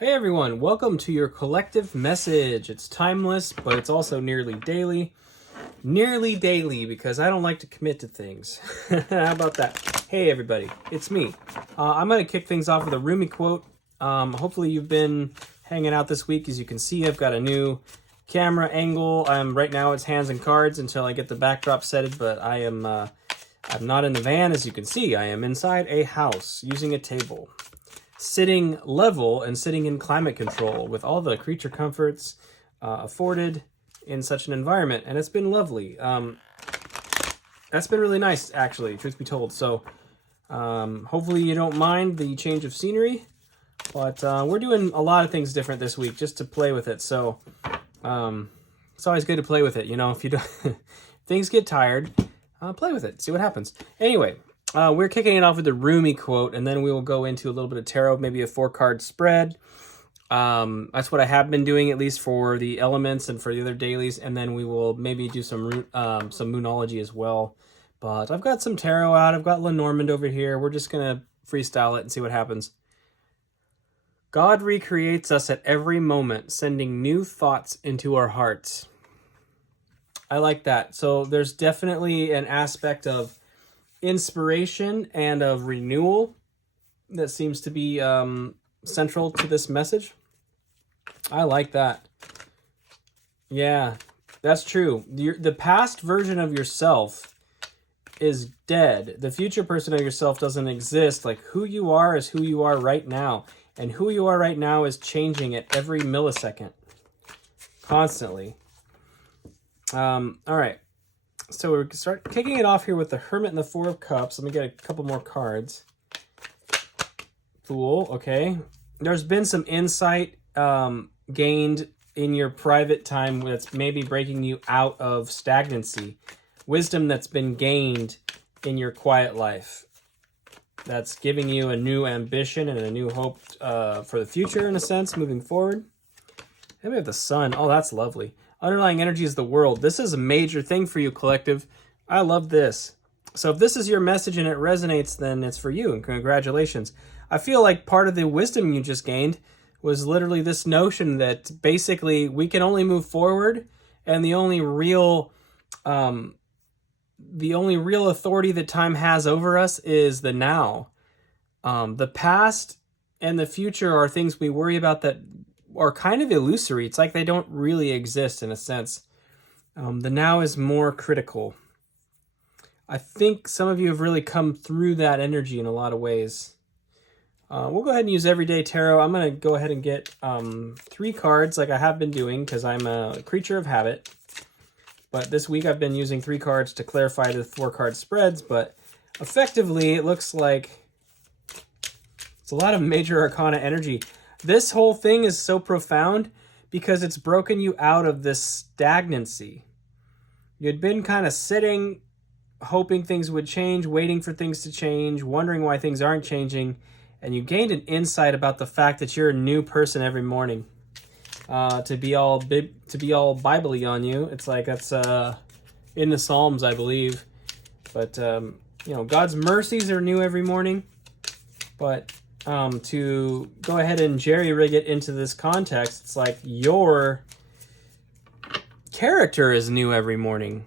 Hey everyone, welcome to your collective message. It's timeless, but it's also nearly daily. Nearly daily because I don't like to commit to things. How about that? Hey everybody, it's me. I'm going to kick things off with a Rumi quote. Hopefully you've been hanging out this week. As you can see, I've got a new camera angle. Right now it's hands and cards until I get the backdrop setted, but I'm not in the van. As you can see, I am inside a house using a table, sitting level and sitting in climate control with all the creature comforts afforded in such an environment, and it's been lovely. That's been really nice, actually, truth be told. So hopefully you don't mind the change of scenery, but we're doing a lot of things different this week just to play with it. So it's always good to play with it, you know. If you don't things get tired, play with it, see what happens. Anyway, we're kicking it off with the Rumi quote, and then we will go into a little bit of tarot, maybe a 4-card spread. That's what I have been doing, at least for the elements and for the other dailies, and then we will maybe do some moonology as well. But I've got some tarot out. I've got Lenormand over here. We're just going to freestyle it and see what happens. God recreates us at every moment, sending new thoughts into our hearts. I like that. So there's definitely an aspect of inspiration and of renewal that seems to be central to this message. I like that. Yeah, that's true. The past version of yourself is dead. The future person of yourself doesn't exist. Like, who you are is who you are right now. And who you are right now is changing at every millisecond. Constantly. All right. So we're start kicking it off here with the Hermit and the Four of Cups. Let me get a couple more cards. Fool, okay. There's been some insight gained in your private time that's maybe breaking you out of stagnancy. Wisdom that's been gained in your quiet life. That's giving you a new ambition and a new hope for the future, in a sense, moving forward. And we have the Sun. Oh, that's lovely. Underlying energy is the world. This is a major thing for you, collective. I love this. So if this is your message and it resonates, then it's for you, and congratulations. I feel like part of the wisdom you just gained was literally this notion that basically we can only move forward, and the only real authority that time has over us is the now. The past and the future are things we worry about that are kind of illusory. It's like they don't really exist in a sense. The now is more critical. I think some of you have really come through that energy in a lot of ways. We'll go ahead and use Everyday Tarot. I'm going to go ahead and get 3 cards like I have been doing because I'm a creature of habit. But this week I've been using 3 cards to clarify the 4-card spreads. But effectively, it looks like it's a lot of major arcana energy. This whole thing is so profound because it's broken you out of this stagnancy. You'd been kind of sitting, hoping things would change, waiting for things to change, wondering why things aren't changing, and you gained an insight about the fact that you're a new person every morning. To be all Bible-y on you, it's like that's in the Psalms, I believe. But God's mercies are new every morning. But to go ahead and jerry-rig it into this context, it's like your character is new every morning.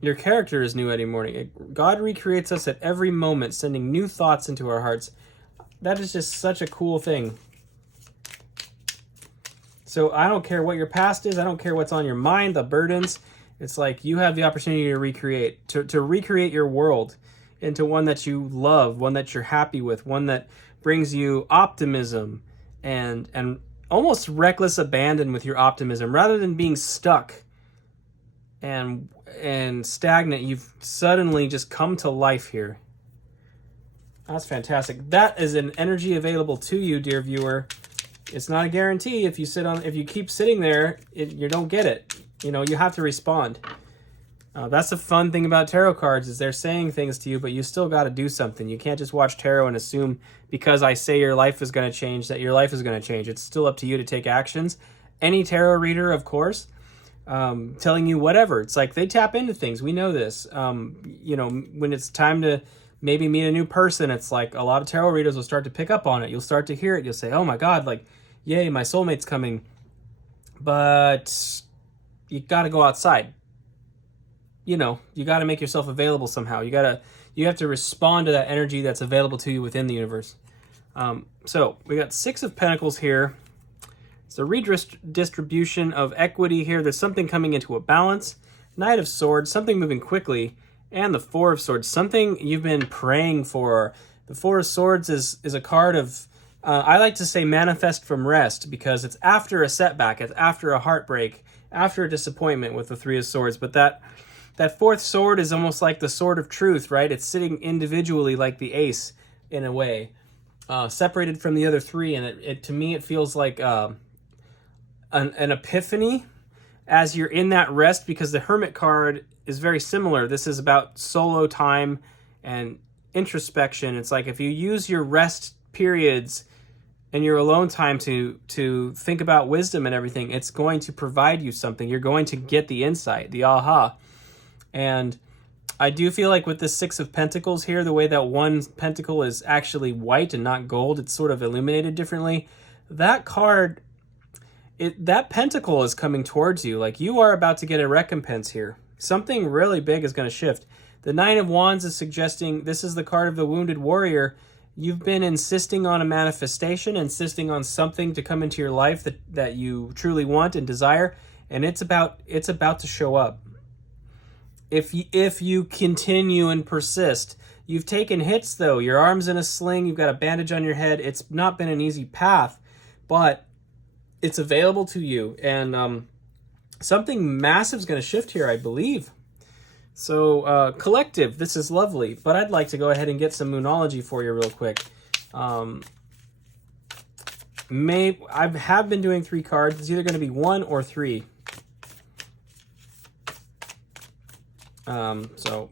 Your character is new every morning. God recreates us at every moment, sending new thoughts into our hearts. That is just such a cool thing. So I don't care what your past is. I don't care what's on your mind, the burdens. It's like you have the opportunity to recreate, to recreate your world into one that you love, one that you're happy with, one that brings you optimism and almost reckless abandon with your optimism. Rather than being stuck and stagnant, you've suddenly just come to life here. That's fantastic. That is an energy available to you, dear viewer. It's not a guarantee. If you keep sitting there, you don't get it. You have to respond. That's the fun thing about tarot cards is they're saying things to you, but you still got to do something. You can't just watch tarot and assume because I say your life is going to change that your life is going to change. It's still up to you to take actions. Any tarot reader, of course, telling you whatever. It's like they tap into things. We know this. When it's time to maybe meet a new person. It's like a lot of tarot readers will start to pick up on it. You'll start to hear it. You'll say, oh my God, like, yay, my soulmate's coming. But you got to go outside. You know, you got to make yourself available somehow. You have to respond to that energy that's available to you within the universe. So we got 6 of Pentacles here. It's a redistribution of equity here. There's something coming into a balance. Knight of Swords, something moving quickly. And the 4 of Swords, something you've been praying for. The 4 of Swords is a card of, I like to say manifest from rest, because it's after a setback, it's after a heartbreak, after a disappointment with the 3 of Swords. But that 4th sword is almost like the sword of truth, right? It's sitting individually like the ace in a way, separated from the other 3. And it to me, it feels like an epiphany as you're in that rest, because the Hermit card is very similar. This is about solo time and introspection. It's like if you use your rest periods and your alone time to think about wisdom and everything, it's going to provide you something. You're going to get the insight, the aha. And I do feel like with the 6 of Pentacles here, the way that one pentacle is actually white and not gold, it's sort of illuminated differently. That card, that pentacle is coming towards you. Like, you are about to get a recompense here. Something really big is going to shift. The 9 of Wands is suggesting, this is the card of the wounded warrior. You've been insisting on a manifestation, insisting on something to come into your life that you truly want and desire, and it's about to show up. If you continue and persist. You've taken hits, though. Your arm's in a sling. You've got a bandage on your head. It's not been an easy path, but it's available to you. And something massive is going to shift here, I believe. So, collective, this is lovely. But I'd like to go ahead and get some Moonology for you real quick. I have been doing 3 cards. It's either going to be 1 or 3. So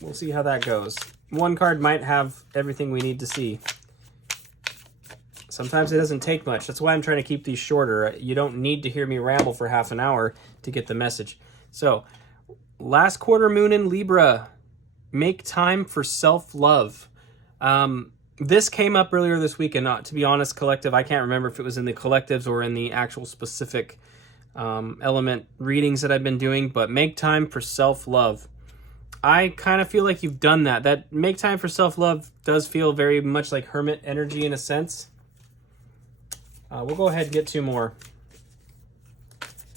we'll see how that goes. 1 card might have everything we need to see. Sometimes it doesn't take much. That's why I'm trying to keep these shorter. You don't need to hear me ramble for half an hour to get the message. So, last quarter moon in Libra. Make time for self-love. This came up earlier this week, and to be honest, collective, I can't remember if it was in the collectives or in the actual specific element readings that I've been doing, but make time for self-love. I kind of feel like you've done that. That make time for self-love does feel very much like hermit energy in a sense. We'll go ahead and get 2 more.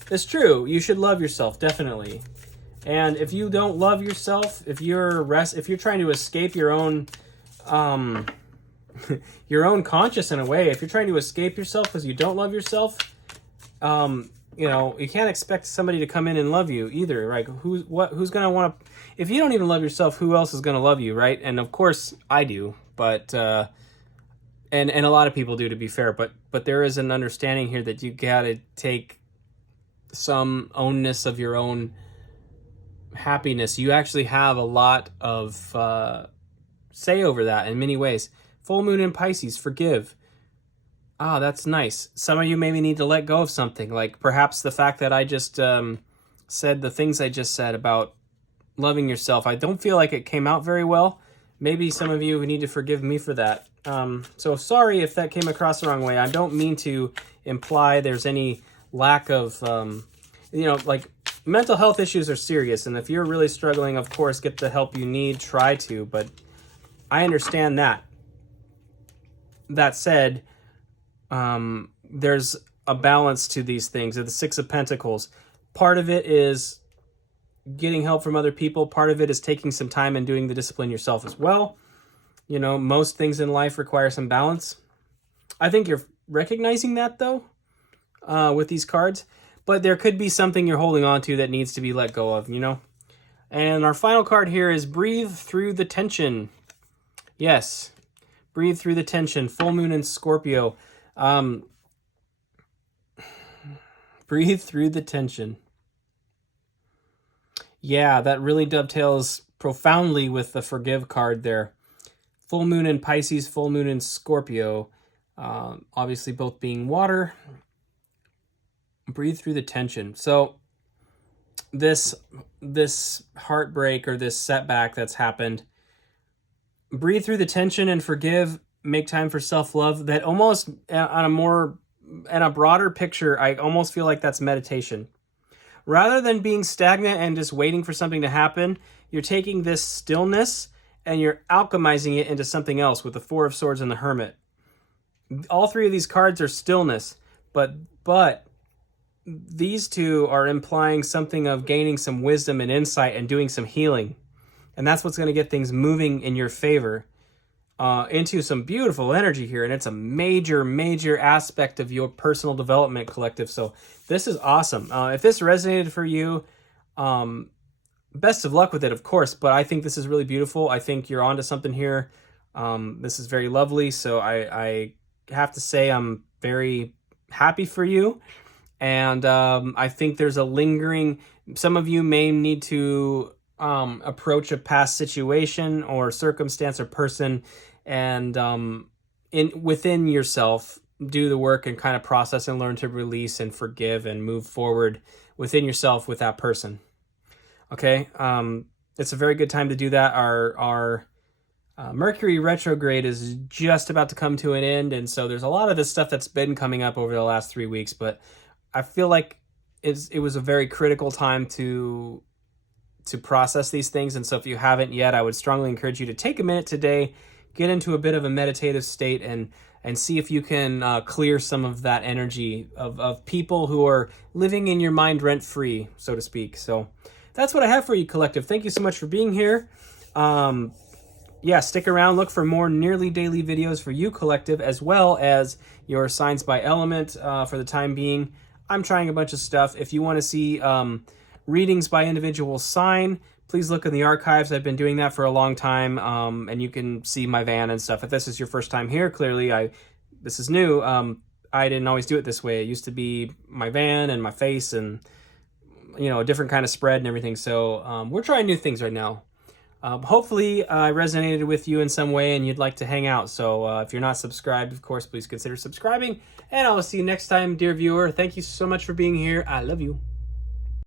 It's true. You should love yourself, definitely. And if you don't love yourself, if you're trying to escape your own your own conscious in a way, if you're trying to escape yourself because you don't love yourself, you know, you can't expect somebody to come in and love you either, right? Who's going to want to... If you don't even love yourself, who else is going to love you, right? And of course, I do, but... And a lot of people do, to be fair, but there is an understanding here that you got to take some ownness of your own happiness. You actually have a lot of say over that in many ways. Full moon in Pisces, forgive. Ah, that's nice. Some of you maybe need to let go of something, like perhaps the fact that I just said the things I just said about loving yourself. I don't feel like it came out very well. Maybe some of you need to forgive me for that. So sorry if that came across the wrong way. I don't mean to imply there's any lack of, like, mental health issues are serious. And if you're really struggling, of course, get the help you need, try to, but I understand that. That said, there's a balance to these things. The 6 of Pentacles, part of it is getting help from other people. Part of it is taking some time and doing the discipline yourself as well. You know, most things in life require some balance. I think you're recognizing that, though, with these cards. But there could be something you're holding on to that needs to be let go of, you know? And our final card here is Breathe Through the Tension. Yes, breathe through the tension. Full moon in Scorpio. Breathe through the tension. Yeah, that really dovetails profoundly with the Forgive card there. Full moon in Pisces, full moon in Scorpio. Obviously both being water. Breathe through the tension. So this heartbreak or this setback that's happened, breathe through the tension and forgive. Make time for self-love. That almost on a broader picture, I almost feel like that's meditation. Rather than being stagnant and just waiting for something to happen, you're taking this stillness and you're alchemizing it into something else with the Four of Swords and the Hermit. All three of these cards are stillness, but these two are implying something of gaining some wisdom and insight and doing some healing. And that's what's going to get things moving in your favor into some beautiful energy here. And it's a major, major aspect of your personal development, collective. So this is awesome. If this resonated for you, best of luck with it, of course. But I think this is really beautiful. I think you're onto something here. This is very lovely. So I have to say I'm very happy for you. And I think there's a lingering, some of you may need to approach a past situation or circumstance or person and within yourself do the work and kind of process and learn to release and forgive and move forward within yourself with that person. Okay, it's a very good time to do that. Our Mercury retrograde is just about to come to an end, and so there's a lot of this stuff that's been coming up over the last 3 weeks, but I feel like it was a very critical time to process these things. And so if you haven't yet, I would strongly encourage you to take a minute today, get into a bit of a meditative state and see if you can clear some of that energy of people who are living in your mind rent-free, so to speak. So that's what I have for you, collective. Thank you so much for being here. Yeah, stick around. Look for more nearly daily videos for you, collective, as well as your signs by element for the time being. I'm trying a bunch of stuff. If you want to see readings by individual sign, please look in the archives. I've been doing that for a long time, and you can see my van and stuff. If this is your first time here, clearly this is new. I didn't always do it this way. It used to be my van and my face and, you know, a different kind of spread and everything. So we're trying new things right now. Hopefully I resonated with you in some way and you'd like to hang out. So if you're not subscribed, of course, please consider subscribing. And I will see you next time, dear viewer. Thank you so much for being here. I love you.